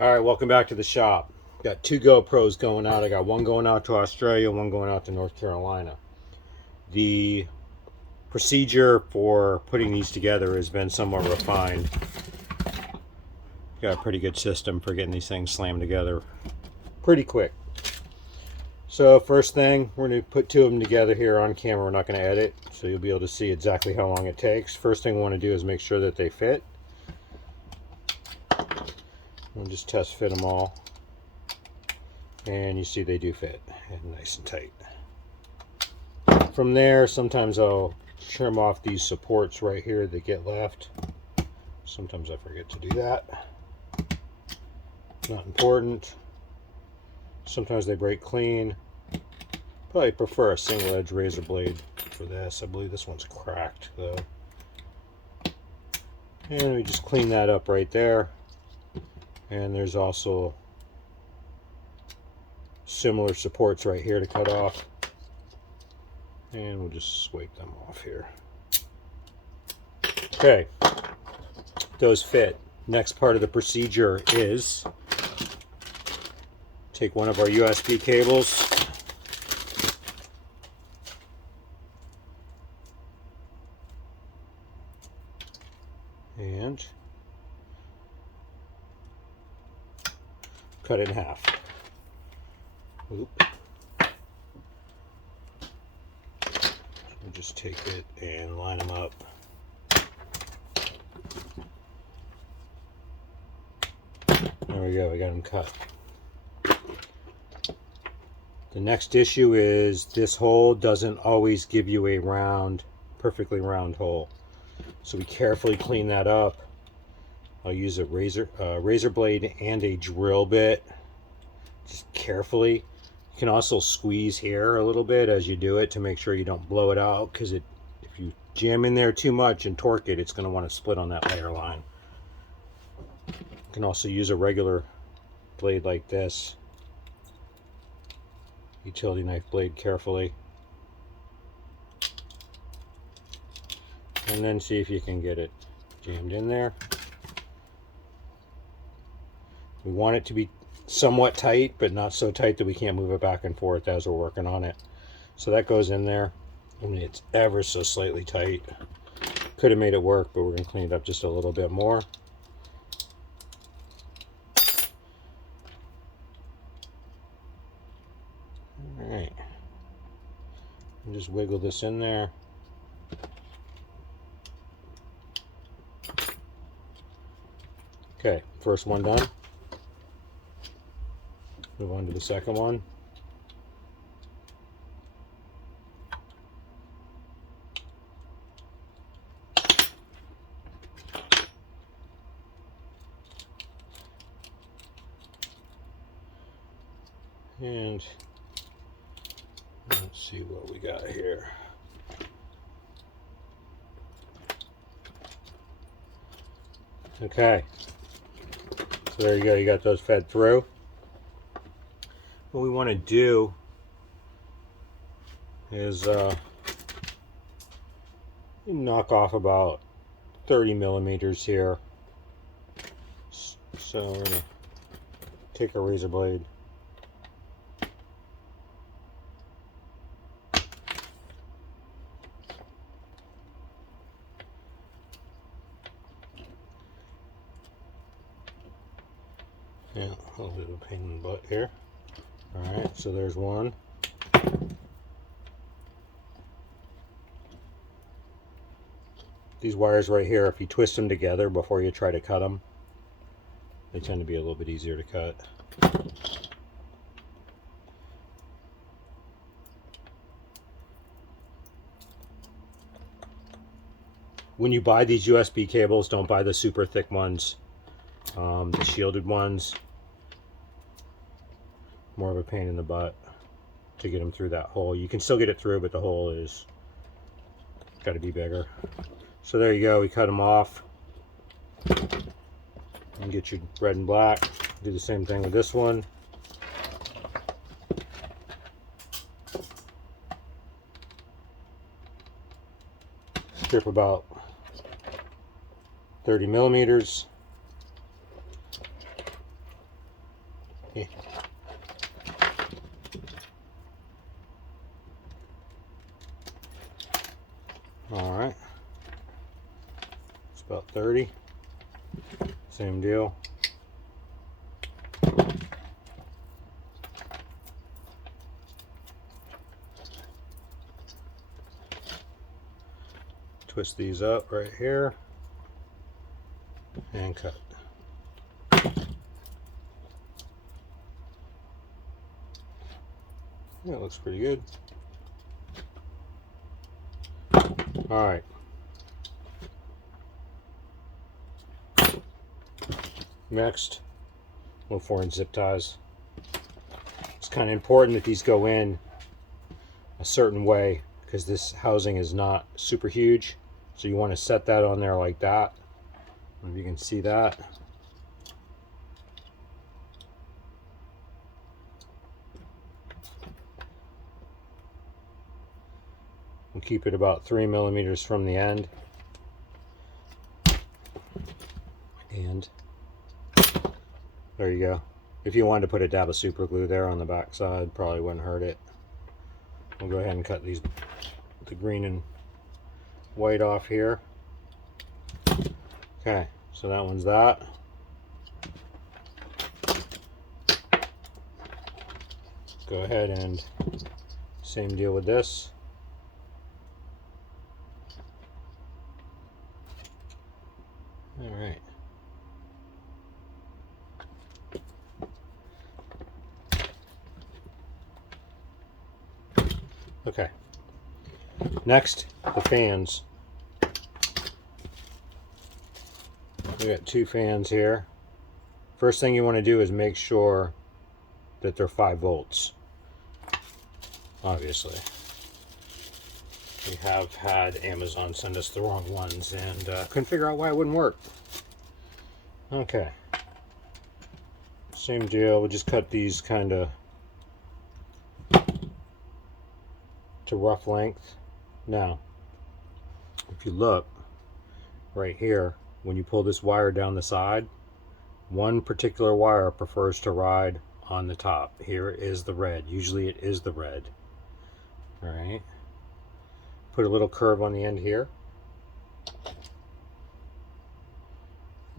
Alright, welcome back to the shop. Got two GoPros going out. I got one going out to Australia, one going out to North Carolina. The procedure for putting these together has been somewhat refined. Got a pretty good system for getting these things slammed together pretty quick. So first thing, we're going to put two of them together here on camera. We're not going to edit, so you'll be able to see exactly how long it takes. First thing we want to do is make sure that they fit. We'll just test fit them all. And you see they do fit, and nice and tight. From there, sometimes I'll trim off these supports right here that get left. Sometimes I forget to do that. Not important. Sometimes they break clean. Probably prefer a single edge razor blade for this. I believe this one's cracked though. And we just clean that up right there. And there's also similar supports right here to cut off. And we'll just swipe them off here. Okay, those fit. Next part of the procedure is take one of our USB cables, and cut it in half. Oop. We'll just take it and line them up. There we go, we got them cut. The next issue is this hole doesn't always give you a round, perfectly round hole. So we carefully clean that up. I'll use a razor blade and a drill bit, just carefully. You can also squeeze here a little bit as you do it to make sure you don't blow it out, because if you jam in there too much and torque it, it's going to want to split on that layer line. You can also use a regular blade like this, utility knife blade, carefully, and then see if you can get it jammed in there. We want it to be somewhat tight, but not so tight that we can't move it back and forth as we're working on it. So that goes in there. I mean, it's ever so slightly tight. Could have made it work, but we're going to clean it up just a little bit more. All right. And just wiggle this in there. Okay, first one done. Move on to the second one. And let's see what we got here. Okay, so there you go, you got those fed through. What we want to do is knock off about 30 millimeters here. So we're going to take a razor blade, yeah, a little bit of a pain in the butt here. Alright, so there's one. These wires right here, if you twist them together before you try to cut them, they tend to be a little bit easier to cut. When you buy these USB cables, don't buy the super thick ones. The shielded ones, more of a pain in the butt to get them through that hole. You can still get it through, but the hole is got to be bigger. So there you go, we cut them off. And get your red and black. Do the same thing with this one. Strip about 30 millimeters. Yeah. All right. It's about 30. Same deal. Twist these up right here and cut. Yeah, it looks pretty good. All right. Next, little 4-inch zip ties. It's kind of important that these go in a certain way because this housing is not super huge. So you want to set that on there like that. If you can see that. And keep it about 3 millimeters from the end. And there you go. If you wanted to put a dab of super glue there on the back side, probably wouldn't hurt it. We'll go ahead and cut these, the green and white off here. Okay, so that one's that. Go ahead and same deal with this. All right. Okay. Next, the fans. We got 2 fans here. First thing you want to do is make sure that they're 5 volts. Obviously. We have had Amazon send us the wrong ones and couldn't figure out why it wouldn't work. Okay. Same deal. We'll just cut these kind of to rough length. Now, if you look right here, when you pull this wire down the side, one particular wire prefers to ride on the top. Here is the red. Usually it is the red. All right. Put a little curve on the end here.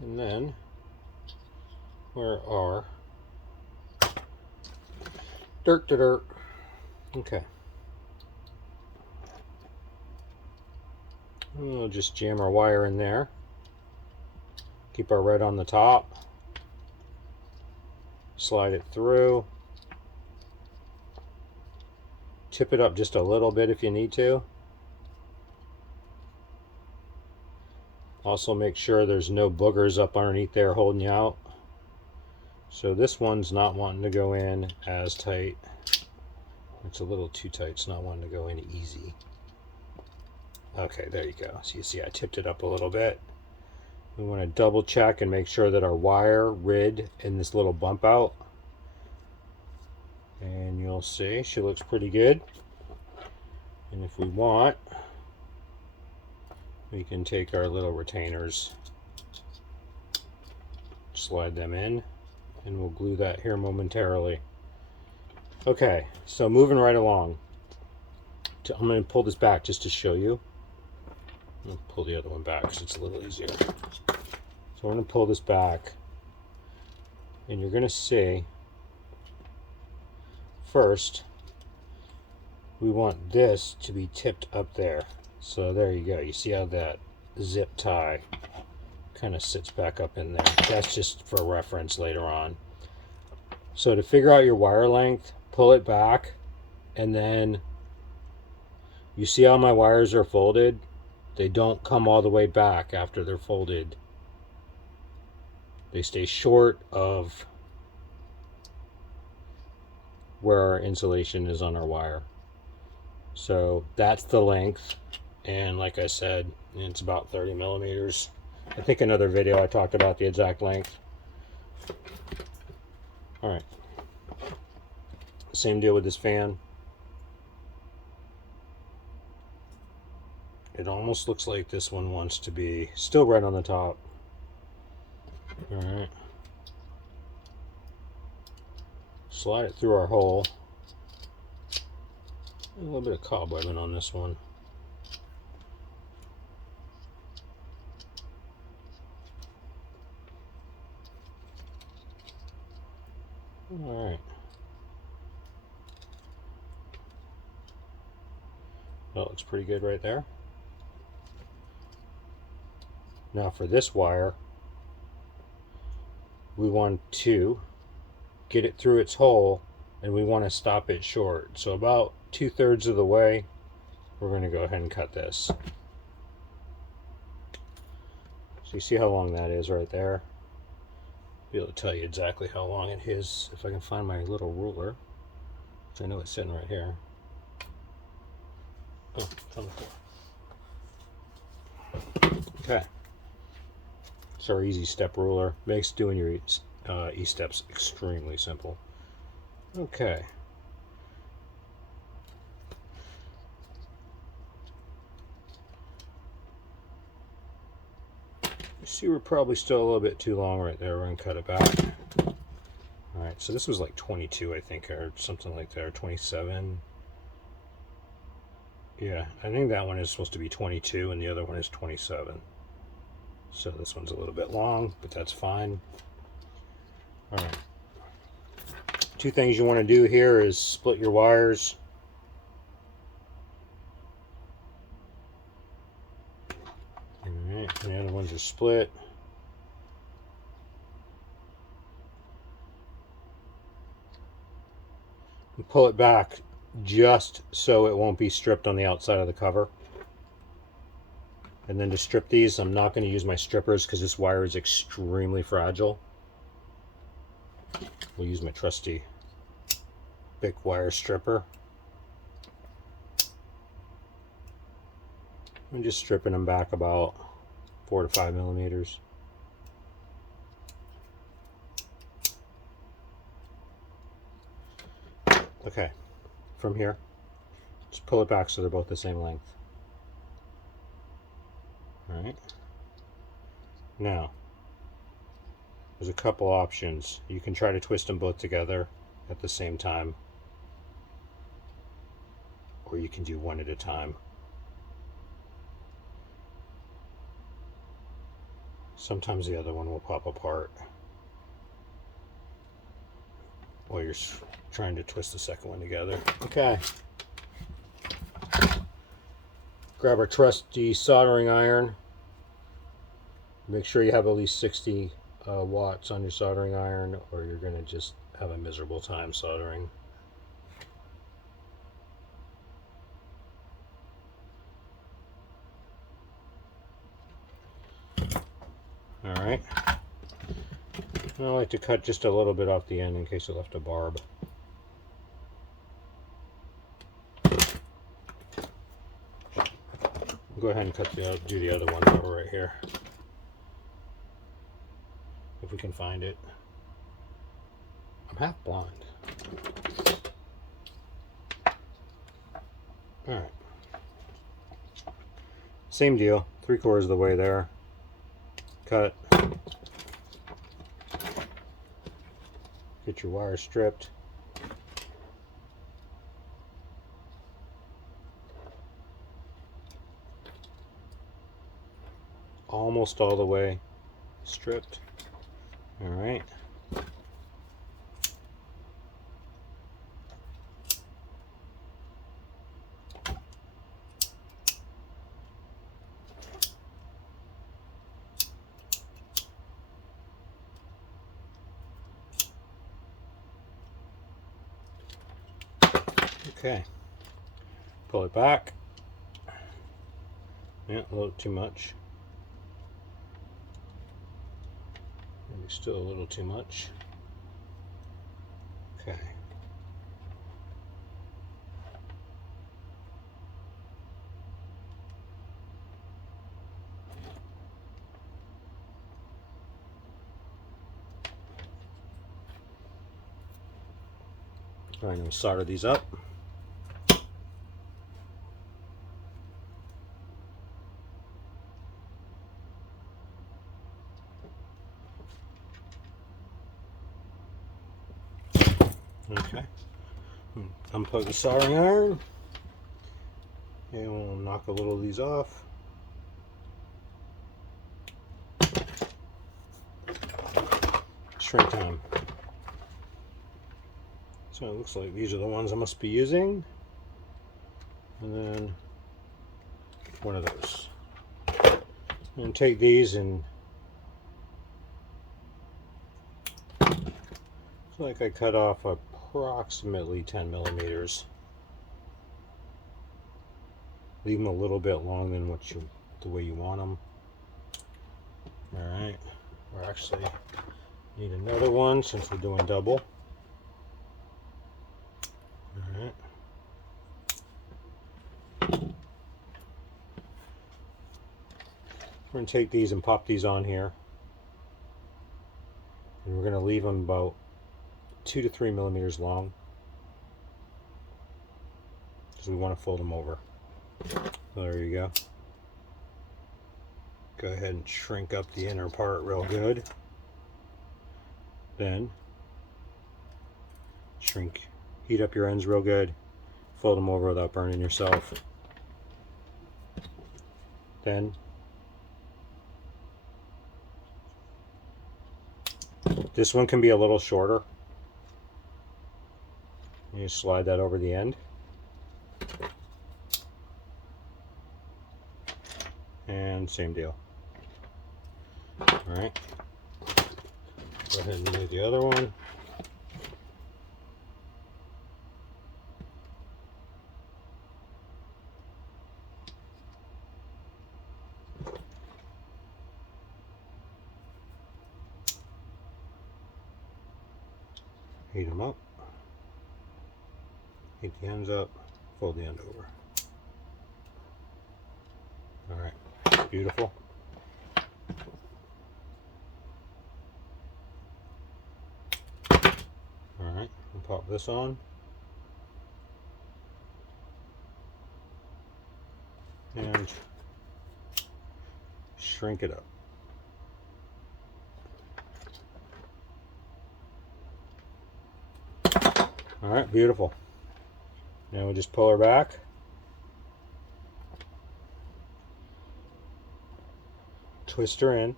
And then, where are dirt to dirt. Okay. We'll just jam our wire in there. Keep our red on the top. Slide it through. Tip it up just a little bit if you need to. Also make sure there's no boogers up underneath there holding you out. So this one's not wanting to go in as tight. It's a little too tight. It's not wanting to go in easy. Okay, there you go. So you see I tipped it up a little bit. We want to double check and make sure that our wire rid in this little bump out. And you'll see she looks pretty good. And if we want, we can take our little retainers, slide them in, and we'll glue that here momentarily. Okay, so moving right along. I'm going to pull this back just to show you. I'll pull the other one back because it's a little easier. So I'm going to pull this back, and you're going to see, first, we want this to be tipped up there. So there you go. You see how that zip tie kind of sits back up in there. That's just for reference later on. So to figure out your wire length, pull it back, and then you see how my wires are folded? They don't come all the way back after they're folded. They stay short of where our insulation is on our wire. So that's the length. And like I said, it's about 30 millimeters. I think another video I talked about the exact length. All right. Same deal with this fan. It almost looks like this one wants to be still red on the top. All right. slide it through our hole. A little bit of cobwebbing on this one. All right. That looks pretty good right there. Now for this wire, we want to get it through its hole and we want to stop it short. So about 2/3 of the way, we're going to go ahead and cut this. So you see how long that is right there? I'll be able to tell you exactly how long it is if I can find my little ruler, which I know it's sitting right here. Oh, it's on the floor. Okay. It's our easy step ruler. Makes doing your e-steps extremely simple. Okay. You see we're probably still a little bit too long right there. We're going to cut it back. Alright, so this was like 22, I think, or something like that, or 27. Yeah, I think that one is supposed to be 22 and the other one is 27. So this one's a little bit long, but that's fine. Alright. Two things you want to do here is split your wires. Alright, and the other ones are split. And pull it back just so it won't be stripped on the outside of the cover. And then to strip these, I'm not going to use my strippers because this wire is extremely fragile. We'll use my trusty big wire stripper. I'm just stripping them back about 4 to 5 millimeters. Okay, from here, just pull it back so they're both the same length. Alright. Now, there's a couple options. You can try to twist them both together at the same time, or you can do one at a time. Sometimes the other one will pop apart while you're trying to twist the second one together. Okay. Grab our trusty soldering iron. Make sure you have at least 60 watts on your soldering iron, or you're going to just have a miserable time soldering. Alright. I like to cut just a little bit off the end in case I left a barb. Go ahead and do the other one over right here. If we can find it. I'm half blind. Alright. Same deal. 3/4 of the way there. Cut. Get your wire stripped. Almost all the way stripped. All right. Okay. Pull it back. Yeah, a little too much. Maybe still a little too much. Okay. All right, I'm going to solder these up. Okay. Unplug the soldering iron. And we'll knock a little of these off. Shrink time. So it looks like these are the ones I must be using. And then one of those. I'm going to take these and looks like I cut off approximately 10 millimeters. Leave them a little bit long than the way you want them. All right. We're actually need another one since we're doing double. All right. We're going to take these and pop these on here. And we're going to leave them about 2 to 3 millimeters long because we want to fold them over. There you go. Go ahead and shrink up the inner part real good. Then heat up your ends real good. Fold them over without burning yourself. Then this one can be a little shorter. You slide that over the end. And same deal. Alright. Go ahead and do the other one. Heat them up. Heat the ends up. Fold the end over. Alright. Beautiful. Alright. We'll pop this on. And shrink it up. Alright, beautiful. Now we'll just pull her back. Twist her in.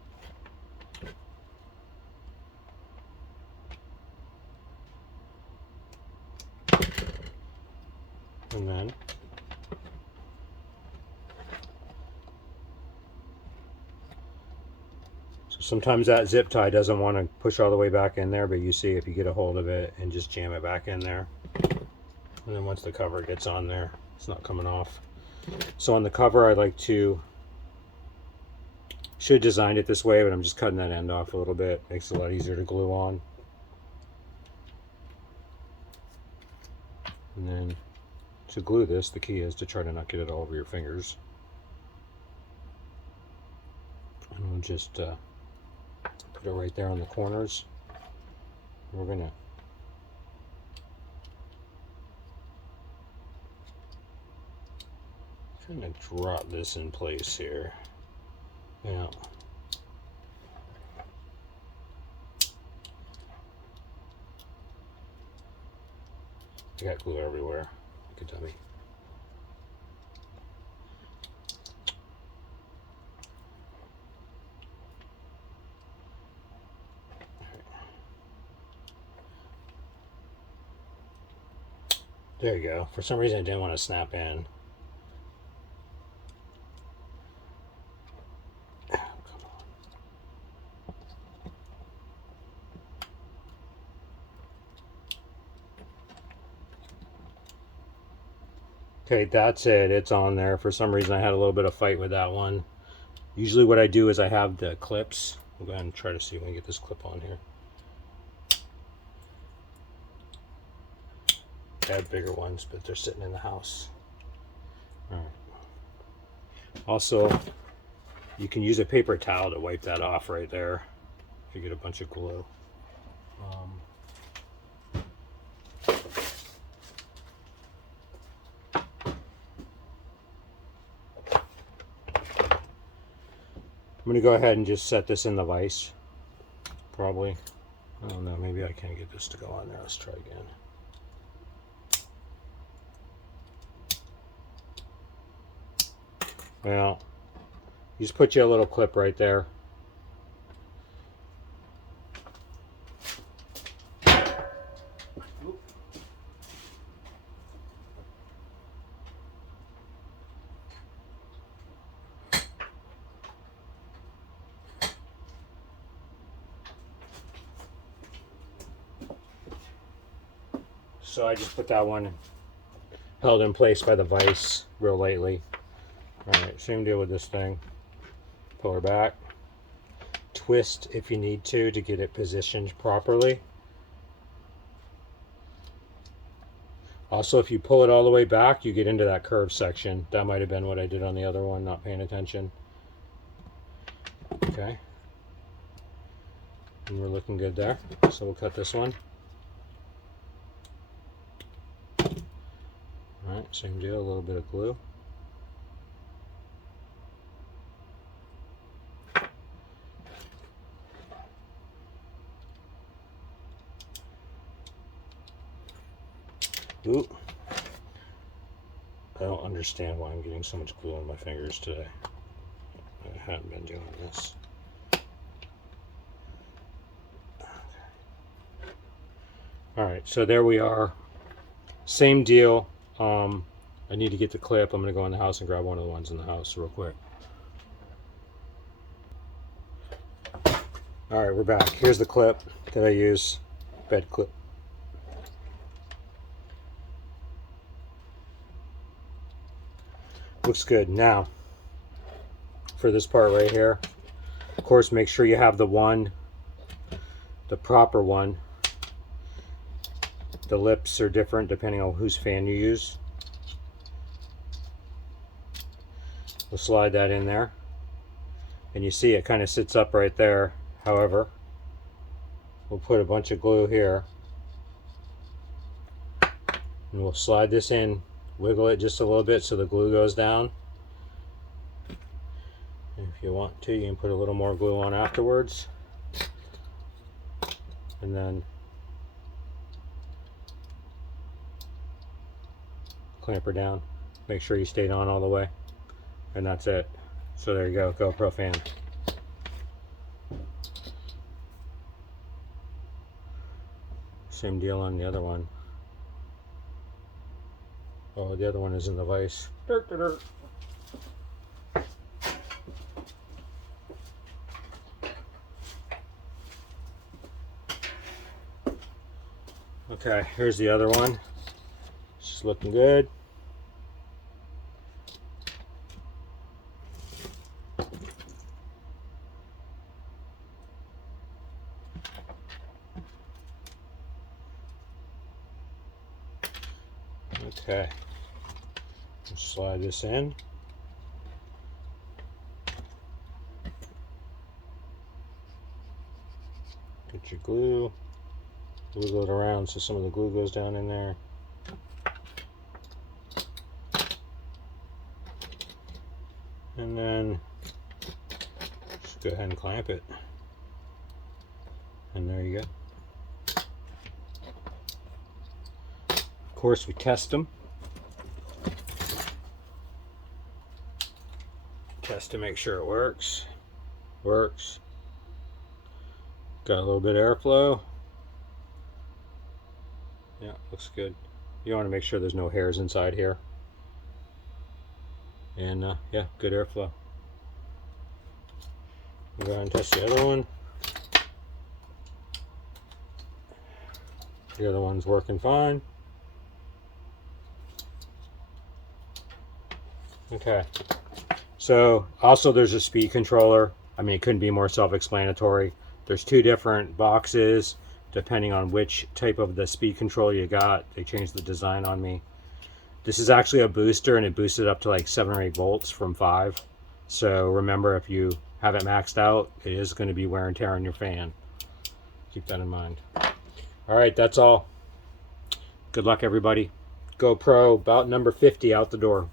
And then sometimes that zip tie doesn't want to push all the way back in there, but you see if you get a hold of it and just jam it back in there. And then once the cover gets on there, it's not coming off. So on the cover, I like to, should have designed it this way, but I'm just cutting that end off a little bit. Makes it a lot easier to glue on. And then to glue this, the key is to try to not get it all over your fingers. And we'll just put it right there on the corners. We're gonna kind of drop this in place here. Yeah. I got glue everywhere. Like a dummy. There you go. For some reason it didn't want to snap in. Okay, that's it. It's on there. For some reason I had a little bit of fight with that one. Usually what I do is I have the clips. We'll go ahead and try to see if we can get this clip on here. I had bigger ones, but they're sitting in the house. All right. Also, you can use a paper towel to wipe that off right there if you get a bunch of glue. I'm going to go ahead and just set this in the vise. Probably. I don't know, maybe I can't get this to go on there. Let's try again. Well, you just put you a little clip right there. So I just put that one held in place by the vise real lightly. Alright, same deal with this thing. Pull her back. Twist if you need to get it positioned properly. Also, if you pull it all the way back, you get into that curved section. That might have been what I did on the other one, not paying attention. Okay. And we're looking good there. So we'll cut this one. Alright, same deal, a little bit of glue. Ooh. I don't understand why I'm getting so much glue on my fingers today. I haven't been doing this. Alright, so there we are. Same deal. I need to get the clip. I'm going to go in the house and grab one of the ones in the house real quick. Alright, we're back. Here's the clip that I use. Bed clip. Looks good. Now, for this part right here, of course, make sure you have the proper one. The lips are different depending on whose fan you use. We'll slide that in there. And you see it kind of sits up right there. However, we'll put a bunch of glue here. And we'll slide this in, wiggle it just a little bit so the glue goes down. And if you want to, you can put a little more glue on afterwards. And then clamp her down. Make sure you stayed on all the way. And that's it. So there you go, GoPro fan. Same deal on the other one. Oh, the other one is in the vise. Okay, here's the other one. It's looking good. Okay, let's slide this in. Get your glue, wiggle it around so some of the glue goes down in there. And then just go ahead and clamp it. And there you go. Of course, we test them. Test to make sure it works. Works. Got a little bit of airflow. Yeah, looks good. You want to make sure there's no hairs inside here. And yeah, good airflow. We'll go ahead and test the other one. The other one's working fine. Okay. So also there's a speed controller. I mean, it couldn't be more self-explanatory. There's two different boxes depending on which type of the speed control you got. They changed the design on me. This is actually a booster, and it boosted up to like 7 or 8 volts from 5. So remember, if you have it maxed out, it is going to be wear and tear on your fan. Keep that in mind. All right, that's all. Good luck, everybody. GoPro about number 50 out the door.